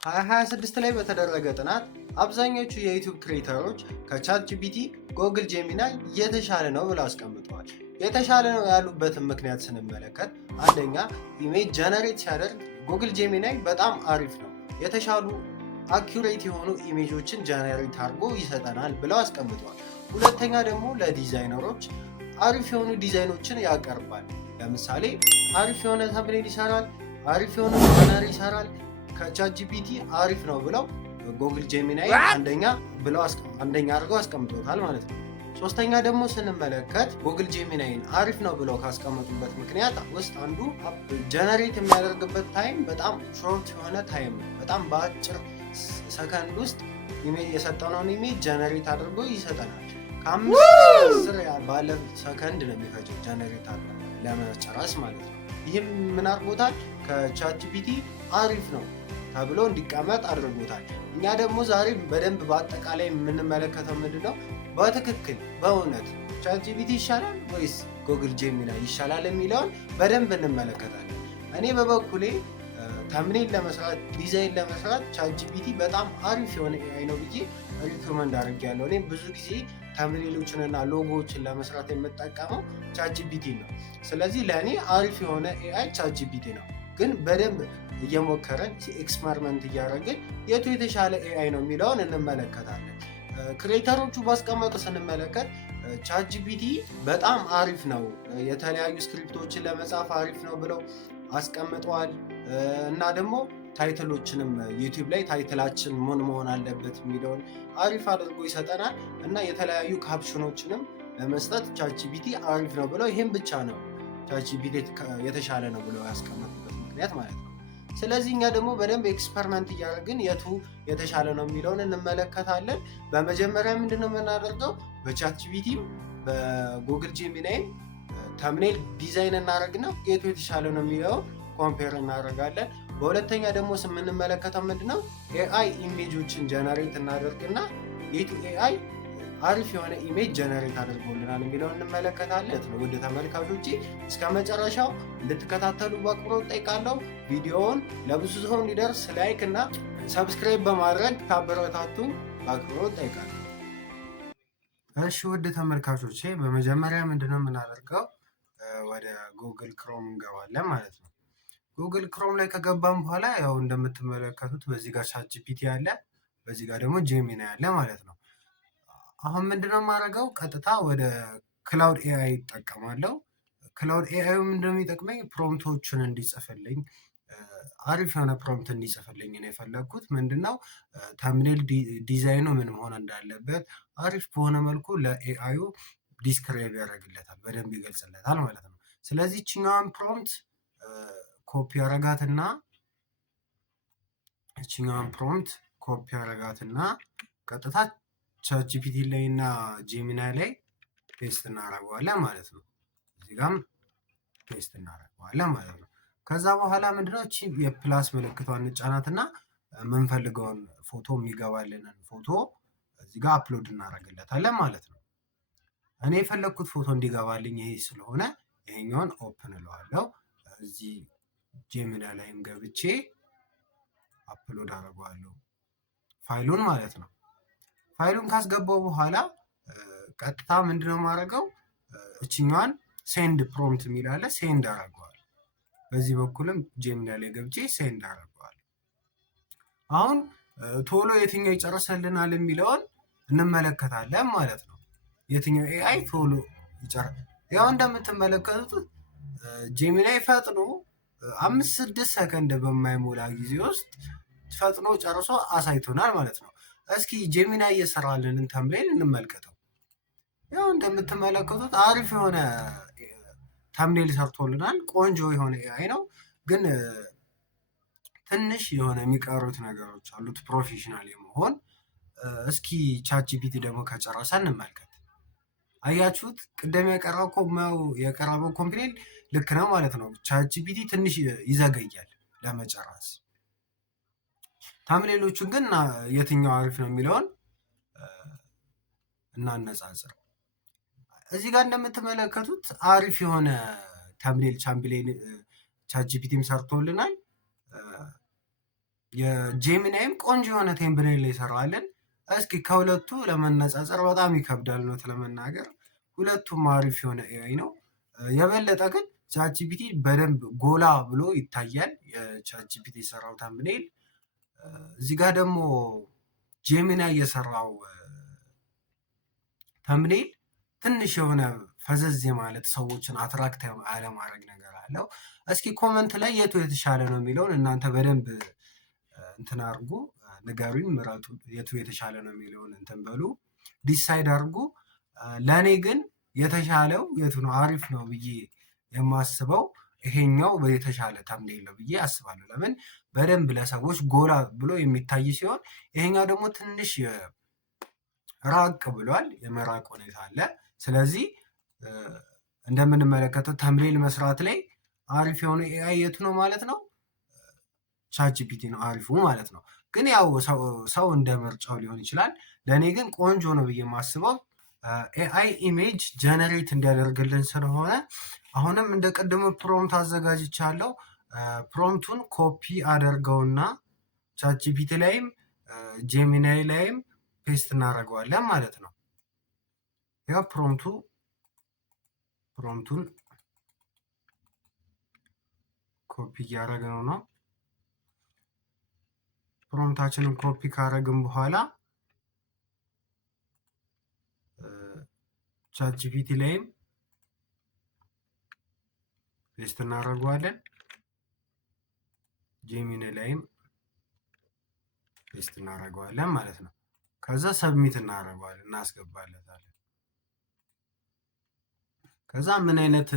2026 ላይ በተደረገ ጥናት አብዛኞቹ የዩቲዩብ ክሬተሮች ከቻት ጂፒቲ ጎግል ጄሚናይ የተሻለ ነው ብለው አስቀምጠዋል። የተሻለ ነው ያሉበትን ምክንያት ስንመለከት አንደኛ ኢሜጅ ጀነሬት ሲያደርግ ጉግል ጄሚናይ በጣም አሪፍ ነው፣ የተሻሉ አኪሬት የሆኑ ኢሜጆችን ጀነሬት አድርጎ ይሰጠናል ብለው አስቀምጠዋል። ሁለተኛ ደግሞ ለዲዛይነሮች አሪፍ የሆኑ ዲዛይኖችን ያቀርባል። ለምሳሌ አሪፍ የሆነ ተምብኔል ይሰራል፣ አሪፍ የሆነ ባነር ይሰራል። ከቻት ጂፒቲ አሪፍ ነው ብለው ጉግል ጄሚናይ አንደኛ አድርገው አስቀምጦታል ማለት ነው። ሶስተኛ ደግሞ ስንመለከት ጉግል ጄሚናይን አሪፍ ነው ብለው ካስቀመጡበት ምክንያት ውስጥ አንዱ ጀነሬት የሚያደርግበት ታይም በጣም ሾርት የሆነ ታይም ነው። በጣም በአጭር ሰከንድ ውስጥ የሰጠነውን ኢሜጅ ጀነሬት አድርጎ ይሰጠናል። ከ5-10 ባለ ሰከንድ ነው የሚፈጀው ጀነሬት ለመጨረስ ማለት ነው። ይህም ምን አድርጎታል? ከቻት ጂፒቲ አሪፍ ነው ተብሎ እንዲቀመጥ አድርጎታል። እኛ ደግሞ ዛሬ በደንብ በአጠቃላይ የምንመለከተው ምንድነው በትክክል በእውነት ቻት ጂፒቲ ይሻላል ወይስ ጉግል ጄሚናይ ይሻላል የሚለውን በደንብ እንመለከታለን። እኔ በበኩሌ ተምኔል ለመስራት ዲዛይን ለመስራት ቻት ጂፒቲ በጣም አሪፍ የሆነ ኤአይ ነው ብዬ ሪኮመንድ አድርጌያለሁ። እኔም ብዙ ጊዜ ተምኔሎችንና ሎጎዎችን ለመስራት የምጠቀመው ቻት ጂፒቲ ነው። ስለዚህ ለእኔ አሪፍ የሆነ ኤአይ ቻት ጂፒቲ ነው። ግን በደንብ እየሞከረን ኤክስፐሪመንት እያደረግን የቱ የተሻለ ኤአይ ነው የሚለውን እንመለከታለን። ክሬተሮቹ ባስቀመጡ ስንመለከት ቻት ጂፒቲ በጣም አሪፍ ነው፣ የተለያዩ ስክሪፕቶችን ለመጻፍ አሪፍ ነው ብለው አስቀምጠዋል። እና ደግሞ ታይትሎችንም ዩቲዩብ ላይ ታይትላችን ምን መሆን አለበት የሚለውን አሪፍ አድርጎ ይሰጠናል። እና የተለያዩ ካፕሽኖችንም ለመስጠት ቻት ጂፒቲ አሪፍ ነው ብለው ይህም ብቻ ነው ቻት ጂፒቲ የተሻለ ነው ብለው ያስቀመጡበት ምክንያት ማለት ነው። ስለዚህ እኛ ደግሞ በደንብ ኤክስፐሪመንት እያደረግን የቱ የተሻለ ነው የሚለውን እንመለከታለን። በመጀመሪያ ምንድነው የምናደርገው? በቻት ጂፒቲም በጉግል ጄሚናይም ተምኔል ዲዛይን እናደርግና የቱ የተሻለ ነው የሚለውን ኮምፔር እናደርጋለን። በሁለተኛ ደግሞ የምንመለከተው ምንድነው ኤአይ ኢሜጆችን ጀነሬት እናደርግና የቱ ኤአይ አሪፍ የሆነ ኢሜጅ ጀነሬት አድርጎልናል የሚለውን እንመለከታለን። ውድ ተመልካቾቼ እስከ መጨረሻው እንድትከታተሉ በአክብሮት ጠይቃለሁ። ቪዲዮውን ለብዙ ሰው እንዲደርስ ላይክ እና ሰብስክራይብ በማድረግ ታበረታቱኝ በአክብሮት ጠይቃለሁ። እሺ ውድ ተመልካቾቼ በመጀመሪያ ምንድነው የምናደርገው? ወደ ጉግል ክሮም እንገባለን ማለት ነው። ጉግል ክሮም ላይ ከገባን በኋላ ያው እንደምትመለከቱት በዚህ ጋር ቻት ጂፒቲ አለ፣ በዚህ ጋር ደግሞ ጄሚናይ አለ ማለት ነው። አሁን ምንድነው የማደርገው? ቀጥታ ወደ ክላውድ ኤአይ ይጠቀማለሁ። ክላውድ ኤአይ ምንድነው የሚጠቅመኝ? ፕሮምፕቶችን እንዲጽፍልኝ አሪፍ የሆነ ፕሮምፕት እንዲጽፍልኝ ነው የፈለግኩት። ምንድነው ተምኔል ዲዛይኑ ምን መሆን እንዳለበት አሪፍ በሆነ መልኩ ለኤአዩ ዲስክራይብ ያደርግለታል፣ በደንብ ይገልጽለታል ማለት ነው። ስለዚህ እችኛዋን ፕሮምፕት ኮፒ አረጋትና ቀጥታ ቻት ጂፒቲ ላይ እና ጄሚናይ ላይ ፔስት እናደርገዋለን ማለት ነው። እዚህ ጋርም ፔስት እናደርገዋለን ማለት ነው። ከዛ በኋላ ምንድነው እቺ የፕላስ ምልክቷን እንጫናትና የምንፈልገውን ፎቶ የሚገባልንን ፎቶ እዚህ ጋር አፕሎድ እናደርግለታለን ማለት ነው። እኔ የፈለግኩት ፎቶ እንዲገባልኝ ይሄ ስለሆነ ይሄኛውን ኦፕን እለዋለሁ። እዚህ ጄሚናይ ላይም ገብቼ አፕሎድ አደርገዋለሁ ፋይሉን ማለት ነው። ፋይሉን ካስገባው በኋላ ቀጥታ ምንድነው የማደርገው? እችኛዋን ሴንድ ፕሮምፕት የሚላለ ሴንድ አደርገዋል። በዚህ በኩልም ጄሚናይ ላይ ገብቼ ሴንድ አደርገዋል። አሁን ቶሎ የትኛው ይጨርሰልናል የሚለውን እንመለከታለን ማለት ነው። የትኛው ኤአይ ቶሎ ይጨርሳል? ያው እንደምትመለከቱት ጄሚናይ ፈጥኖ 5-6 ሰከንድ በማይሞላ ጊዜ ውስጥ ፈጥኖ ጨርሶ አሳይቶናል ማለት ነው። እስኪ ጄሚናይ እየሰራልንን ተምብኔል እንመልከተው። ያው እንደምትመለከቱት አሪፍ የሆነ ተምብኔል ሰርቶልናል። ቆንጆ የሆነ ኤአይ ነው፣ ግን ትንሽ የሆነ የሚቀሩት ነገሮች አሉት ፕሮፌሽናል የመሆን። እስኪ ቻት ጂፒቲ ደግሞ ከጨረሰ እንመልከት። አያችሁት? ቅደም የቀረበው ኮምፕሌን ልክ ነው ማለት ነው። ቻት ጂፒቲ ትንሽ ይዘገያል ለመጨረስ። ተምብኔሎቹን ግን የትኛው አሪፍ ነው የሚለውን እናነጻጽር። እዚህ ጋር እንደምትመለከቱት አሪፍ የሆነ ተምብኔል ቻት ጂፒቲም ሰርቶልናል። የጄሚናይም ቆንጆ የሆነ ቴምብኔል ላይ ይሰራልን። እስኪ ከሁለቱ ለመነጻጸር በጣም ይከብዳል ነው ለመናገር። ሁለቱም አሪፍ የሆነ ኤአይ ነው። የበለጠ ግን ቻትጂፒቲ በደንብ ጎላ ብሎ ይታያል። የቻትጂፒቲ የሰራው ተምብኔል እዚህ ጋር ደግሞ ጄሚናይ የሰራው ተምብኔል ትንሽ የሆነ ፈዘዝ ማለት ሰዎችን አትራክት አለማድረግ ነገር አለው። እስኪ ኮመንት ላይ የቱ የተሻለ ነው የሚለውን እናንተ በደንብ እንትን አድርጉ፣ ንገሩኝ፣ ምረጡ። የቱ የተሻለ ነው የሚለውን እንትን በሉ፣ ዲሳይድ አድርጉ። ለእኔ ግን የተሻለው የቱ ነው አሪፍ ነው ብዬ የማስበው ይሄኛው የተሻለ ተምኔል ነው ብዬ አስባለሁ። ለምን በደንብ ለሰዎች ጎላ ብሎ የሚታይ ሲሆን፣ ይሄኛው ደግሞ ትንሽ ራቅ ብሏል፣ የመራቅ ሁኔታ አለ። ስለዚህ እንደምንመለከተው ተምኔል መስራት ላይ አሪፍ የሆነ ኤአይ የቱ ነው ማለት ነው? ቻትጂፒቲ ነው አሪፉ ማለት ነው። ግን ያው ሰው እንደ ምርጫው ሊሆን ይችላል። ለእኔ ግን ቆንጆ ነው ብዬ የማስበው ኤአይ ኢሜጅ ጀነሬት እንዲያደርግልን ስለሆነ አሁንም እንደ ቅድሙ ፕሮምፕት አዘጋጅቻለሁ። ፕሮምፕቱን ኮፒ አደርገውና ቻትጂፒቲ ላይም ጄሚናይ ላይም ፔስት እናደርገዋለን ማለት ነው። ያው ፕሮምፕቱን ኮፒ እያደረግነው ነው። ፕሮምፕታችንን ኮፒ ካደረግን በኋላ ቻትጂፒቲ ላይም ፔስት እናደርገዋለን፣ ጄሚናይ ላይም ፔስት እናደርገዋለን ማለት ነው። ከዛ ሰብሚት እናደርገዋለን፣ እናስገባለታለን። ከዛ ምን አይነት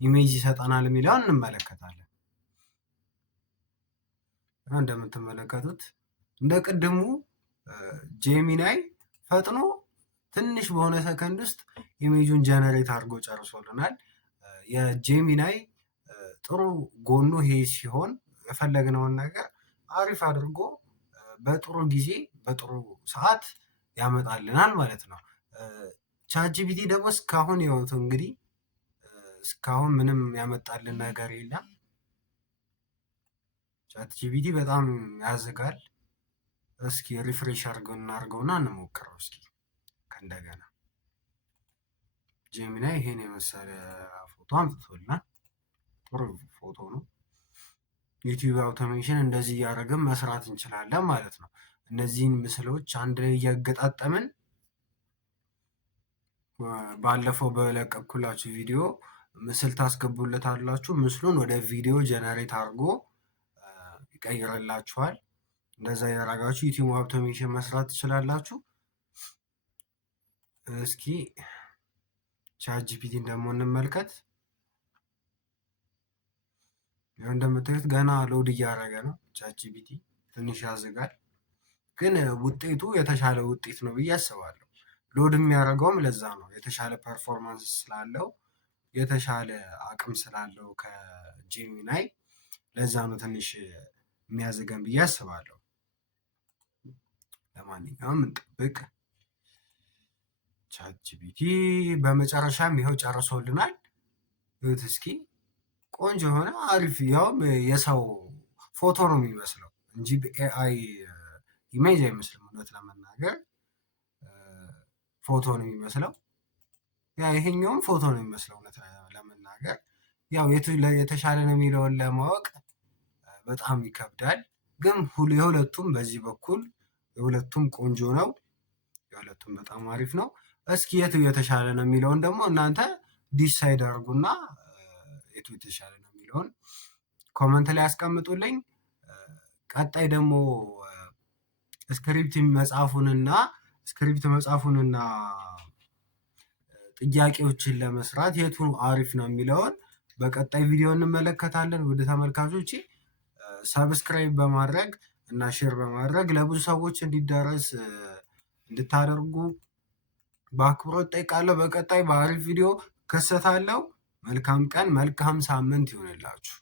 ኢሜጅ ይሰጠናል የሚለውን እንመለከታለን። እንደምትመለከቱት እንደ ቅድሙ ጄሚናይ ፈጥኖ ትንሽ በሆነ ሰከንድ ውስጥ ኢሜጁን ጀነሬት አድርጎ ጨርሶልናል። የጄሚናይ ጥሩ ጎኑ ይሄ ሲሆን የፈለግነውን ነገር አሪፍ አድርጎ በጥሩ ጊዜ በጥሩ ሰዓት ያመጣልናል ማለት ነው። ቻትጂፒቲ ደግሞ እስካሁን ይኸውት እንግዲህ እስካሁን ምንም ያመጣልን ነገር የለም። ቻትጂፒቲ በጣም ያዝጋል። እስኪ ሪፍሬሽ እናድርገውና እንሞክረው እስኪ ከእንደገና። ጄሚናይ ይሄን የመሰለ ፎቶ አምጥቶልናል። ጥሩ ፎቶ ነው። ዩቲዩብ አውቶሜሽን እንደዚህ እያደረግን መስራት እንችላለን ማለት ነው። እነዚህን ምስሎች አንድ ላይ እያገጣጠምን ባለፈው በለቀኩላችሁ ቪዲዮ ምስል ታስገቡለታላችሁ። ምስሉን ወደ ቪዲዮ ጀነሬት አድርጎ ይቀይርላችኋል። እንደዛ ያደረጋችሁ ዩቲዩብ አውቶሜሽን መስራት ትችላላችሁ። እስኪ ቻትጂፒቲን ደግሞ እንመልከት። እንደምታዩት ገና ሎድ እያደረገ ነው። ቻትጂፒቲ ትንሽ ያዝጋል፣ ግን ውጤቱ የተሻለ ውጤት ነው ብዬ አስባለሁ። ሎድ የሚያደርገውም ለዛ ነው፣ የተሻለ ፐርፎርማንስ ስላለው የተሻለ አቅም ስላለው ከጄሚናይ ለዛ ነው ትንሽ የሚያዘገን ብዬ አስባለሁ። ለማንኛውም እንጠብቅ። ቻትጂፒቲ በመጨረሻም ይኸው ጨርሶልናል። ይሁት እስኪ ቆንጆ የሆነ አሪፍ፣ ያውም የሰው ፎቶ ነው የሚመስለው እንጂ በኤአይ ኢሜጅ አይመስልም። እውነት ለመናገር ፎቶ ነው የሚመስለው። ያ ይሄኛውም ፎቶ ነው የሚመስለው። እውነት ለመናገር ያው የተሻለ ነው የሚለውን ለማወቅ በጣም ይከብዳል። ግን የሁለቱም በዚህ በኩል የሁለቱም ቆንጆ ነው። የሁለቱም በጣም አሪፍ ነው። እስኪ የቱ የተሻለ ነው የሚለውን ደግሞ እናንተ ዲሳይድ አድርጉና የቱ የተሻለ ነው የሚለውን ኮመንት ላይ ያስቀምጡልኝ። ቀጣይ ደግሞ ስክሪፕት መጻፉንና ጥያቄዎችን ለመስራት የቱ አሪፍ ነው የሚለውን በቀጣይ ቪዲዮ እንመለከታለን። ወደ ተመልካቾች ሰብስክራይብ በማድረግ እና ሼር በማድረግ ለብዙ ሰዎች እንዲዳረስ እንድታደርጉ በአክብሮት ጠይቃለሁ። በቀጣይ በአሪፍ ቪዲዮ ከሰታለሁ። መልካም ቀን፣ መልካም ሳምንት ይሆንላችሁ።